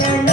ಶರಣ